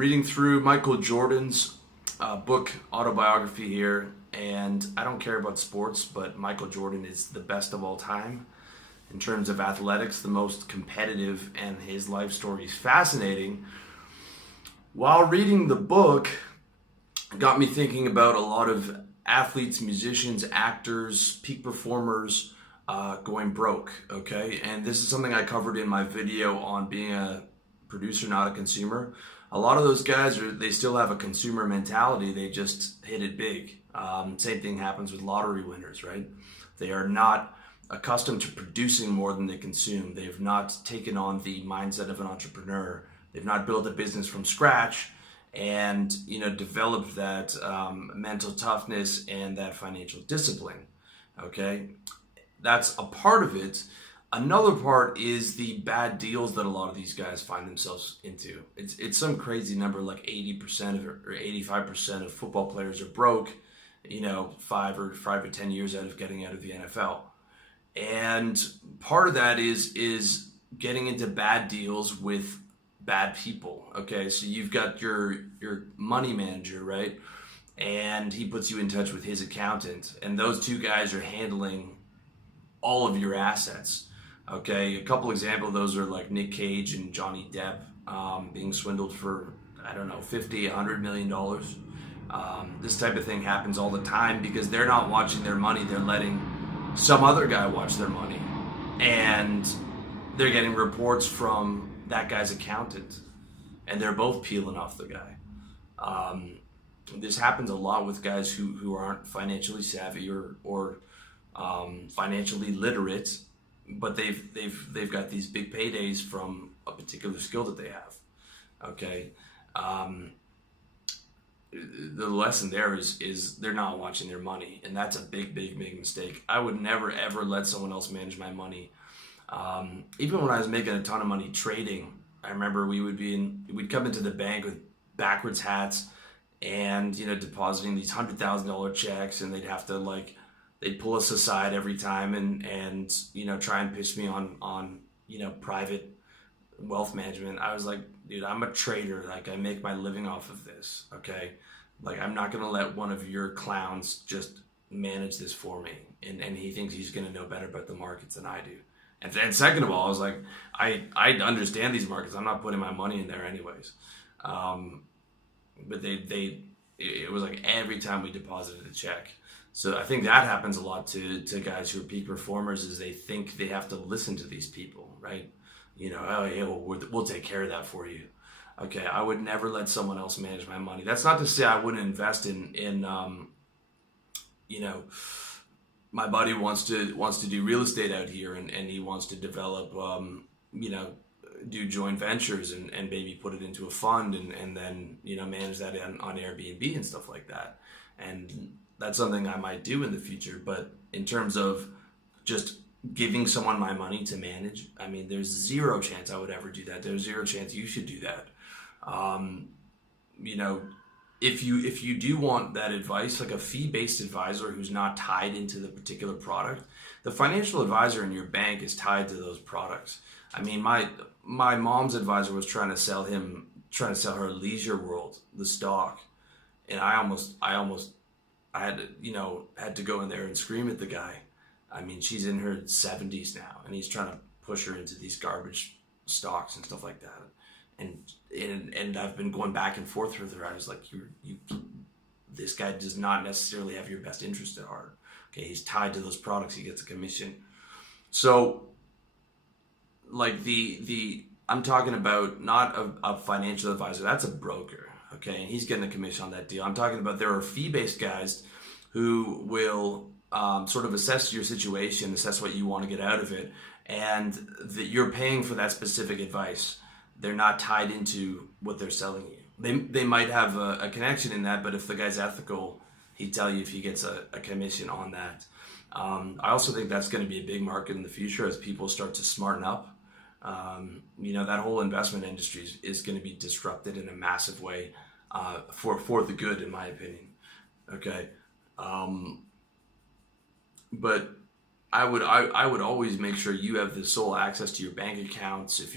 reading through Michael Jordan's book autobiography here, and I don't care about sports, but Michael Jordan is the best of all time in terms of athletics, the most competitive, and his life story is fascinating. While reading the book, it got me thinking about a lot of athletes, musicians, actors, peak performers going broke, okay? And this is something I covered in my video on being a producer, not a consumer. A lot of those guys, they still have a consumer mentality. They just hit it big. Same thing happens with lottery winners, right? They are not accustomed to producing more than they consume. They've not taken on the mindset of an entrepreneur. They've not built a business from scratch and developed that mental toughness and that financial discipline. Okay, that's a part of it. Another part is the bad deals that a lot of these guys find themselves into. It's some crazy number, like 80% or 85% of football players are broke, 5 or 10 years out of getting out of the NFL. And part of that is getting into bad deals with bad people. Okay, so you've got your money manager, right? And he puts you in touch with his accountant, and those two guys are handling all of your assets. Okay, a couple examples of those are like Nick Cage and Johnny Depp being swindled for, I don't know, $50, $100 million. This type of thing happens all the time because they're not watching their money. They're letting some other guy watch their money. And they're getting reports from that guy's accountant. And they're both peeling off the guy. This happens a lot with guys who aren't financially savvy or financially literate, but they've got these big paydays from a particular skill that they have. Okay, the lesson there is they're not watching their money, and that's a big mistake. I would never ever let someone else manage my money. Even when I was making a ton of money trading, I remember we'd come into the bank with backwards hats and depositing these $100,000 checks, and they'd have to they'd pull us aside every time and try and pitch me on private wealth management. I was like, dude, I'm a trader. I make my living off of this. Okay, I'm not gonna let one of your clowns just manage this for me. And he thinks he's gonna know better about the markets than I do. And second of all, I was like, I understand these markets. I'm not putting my money in there anyways. But it was like every time we deposited a check. So I think that happens a lot to guys who are peak performers, is they think they have to listen to these people, right? Oh yeah, well, we'll take care of that for you. Okay, I would never let someone else manage my money. That's not to say I wouldn't invest in my buddy wants to do real estate out here, and he wants to develop do joint ventures and maybe put it into a fund and then manage that on Airbnb and stuff like that. And that's something I might do in the future. But in terms of just giving someone my money to manage, I mean, there's zero chance I would ever do that. There's zero chance you should do that. If you do want that advice, like a fee-based advisor who's not tied into the particular product, the financial advisor in your bank is tied to those products. I mean, my mom's advisor was trying to sell her Leisure World, the stock, and I had to go in there and scream at the guy. I mean, she's in her 70s now, and he's trying to push her into these garbage stocks and stuff like that. And I've been going back and forth with her. I was like, this guy does not necessarily have your best interest at heart. Okay, he's tied to those products. He gets a commission. So, I'm talking about not a financial advisor. That's a broker. Okay, and he's getting a commission on that deal. I'm talking about there are fee-based guys who will sort of assess your situation, assess what you want to get out of it, and that you're paying for that specific advice. They're not tied into what they're selling you. They might have a connection in that, but if the guy's ethical, he'd tell you if he gets a commission on that. I also think that's going to be a big market in the future as people start to smarten up. That whole investment industry is going to be disrupted in a massive way for the good, in my opinion. Okay, but I would always make sure you have the sole access to your bank accounts. If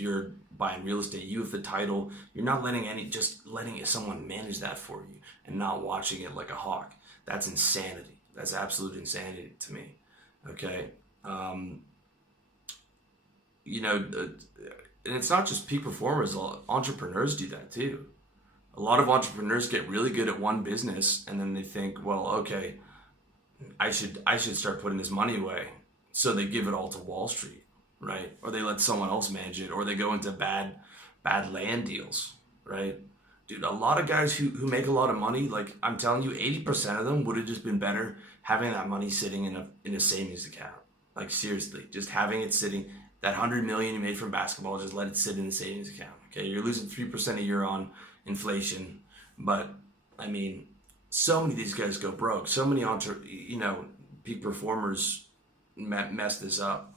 you're buying real estate. You have the title. You're not just letting someone manage that for you and not watching it like a hawk. That's insanity. That's absolute insanity to me. Okay. And it's not just peak performers. Entrepreneurs do that too. A lot of entrepreneurs get really good at one business, and then they think, well, okay, I should start putting this money away. So they give it all to Wall Street, right? Or they let someone else manage it, or they go into bad land deals, right? Dude, a lot of guys who make a lot of money, like I'm telling you, 80% of them would have just been better having that money sitting in a savings account. Like seriously, just having it sitting. That $100 million you made from basketball, just let it sit in the savings account. Okay, you're losing 3% a year on inflation, but I mean, so many of these guys go broke. So many peak performers mess this up,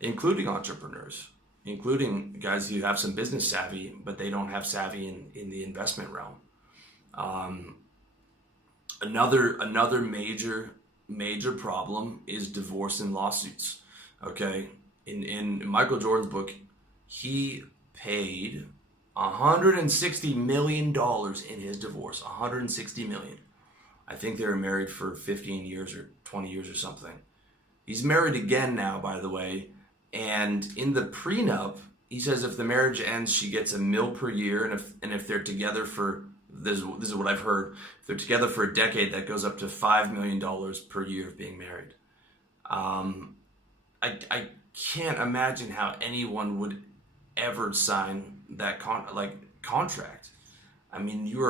including entrepreneurs, including guys who have some business savvy, but they don't have savvy in the investment realm. Another major problem is divorce and lawsuits. Okay. In Michael Jordan's book, he paid $160 million in his divorce. $160 million. I think they were married for 15 years or 20 years or something. He's married again now, by the way. And in the prenup, he says if the marriage ends, she gets $1 million per year. And if they're together for, this is what I've heard, if they're together for a decade, that goes up to $5 million per year of being married. I can't imagine how anyone would ever sign that contract. I mean, you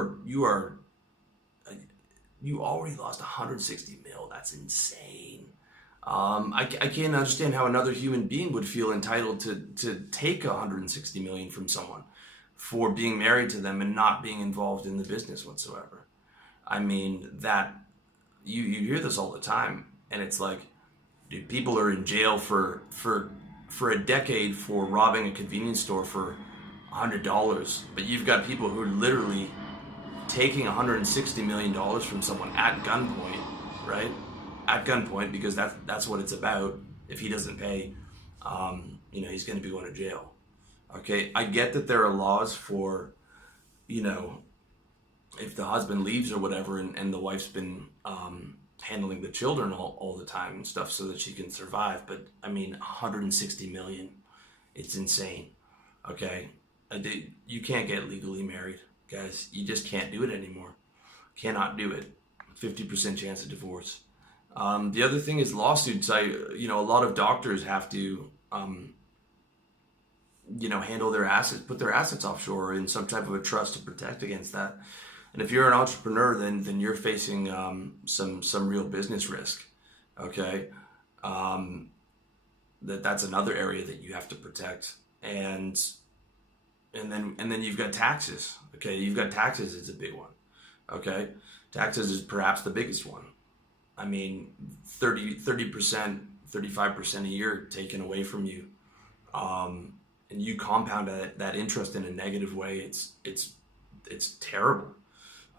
already lost $160 million. That's insane. I can't understand how another human being would feel entitled to take $160 million from someone for being married to them and not being involved in the business whatsoever. I mean, that you hear this all the time, and it's like, dude, people are in jail for a decade for robbing a convenience store for $100, but you've got people who are literally taking $160 million from someone at gunpoint, right? At gunpoint, because that's what it's about. If he doesn't pay, he's going to be going to jail. Okay, I get that there are laws for, if the husband leaves or whatever, and the wife's been handling the children all the time and stuff so that she can survive. But I mean, $160 million, it's insane. Okay, you can't get legally married, guys. You just can't do it anymore. Cannot do it. 50% chance of divorce. The other thing is lawsuits. A lot of doctors have to, handle their assets, put their assets offshore in some type of a trust to protect against that. And if you're an entrepreneur, then you're facing some real business risk. Okay, that's another area that you have to protect. And then you've got taxes. Okay, you've got taxes. It's a big one. Okay, taxes is perhaps the biggest one. I mean, 30%, 35% a year taken away from you, and you compound that interest in a negative way. It's terrible.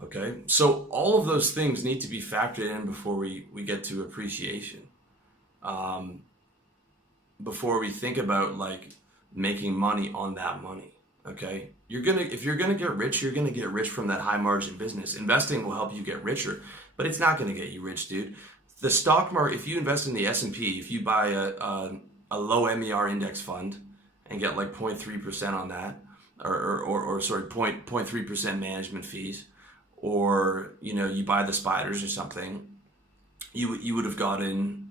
Okay, so all of those things need to be factored in before we get to appreciation. Before we think about like making money on that money. Okay, if you're gonna get rich, you're gonna get rich from that high margin business. Investing will help you get richer, but it's not gonna get you rich, dude. The stock market, if you invest in the S&P, if you buy a low MER index fund and get like 0.3% on that, or 0.3% management fees, or you buy the spiders or something, you would have gotten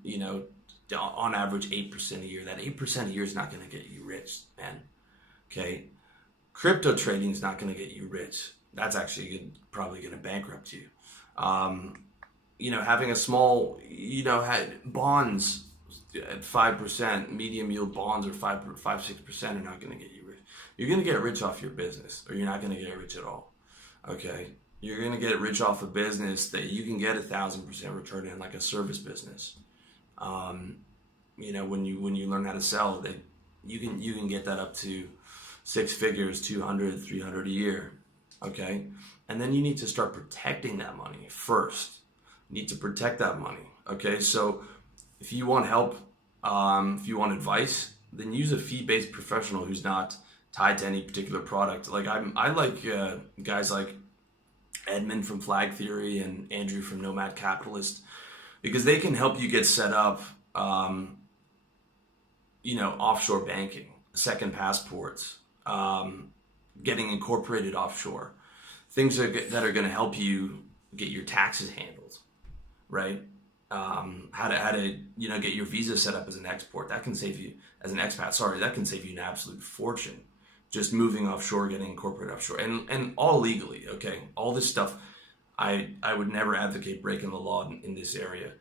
on average 8% a year. That 8% a year is not going to get you rich, man. Okay, crypto trading is not going to get you rich. That's actually probably going to bankrupt you. Having a small, bonds at 5%, medium yield bonds or 5-6% are not going to get you rich. You're going to get rich off your business, or you're not going to get rich at all. Okay, you're going to get rich off a business that you can get 1,000% return in, like a service business. When you learn how to sell, that you can get that up to 6 figures, 200, 300 a year. Okay, and then you need to start protecting that money first. You need to protect that money. Okay, so if you want help, if you want advice, then use a fee-based professional who's not tied to any particular product. Like I like guys like Edmund from Flag Theory and Andrew from Nomad Capitalist, because they can help you get set up, offshore banking, second passports, getting incorporated offshore, things that are going to help you get your taxes handled, right? How to get your visa set up as an export. That can save you, as an expat, sorry, that can save you an absolute fortune. Just moving offshore, getting incorporated offshore, and all legally, okay? All this stuff, I would never advocate breaking the law in this area.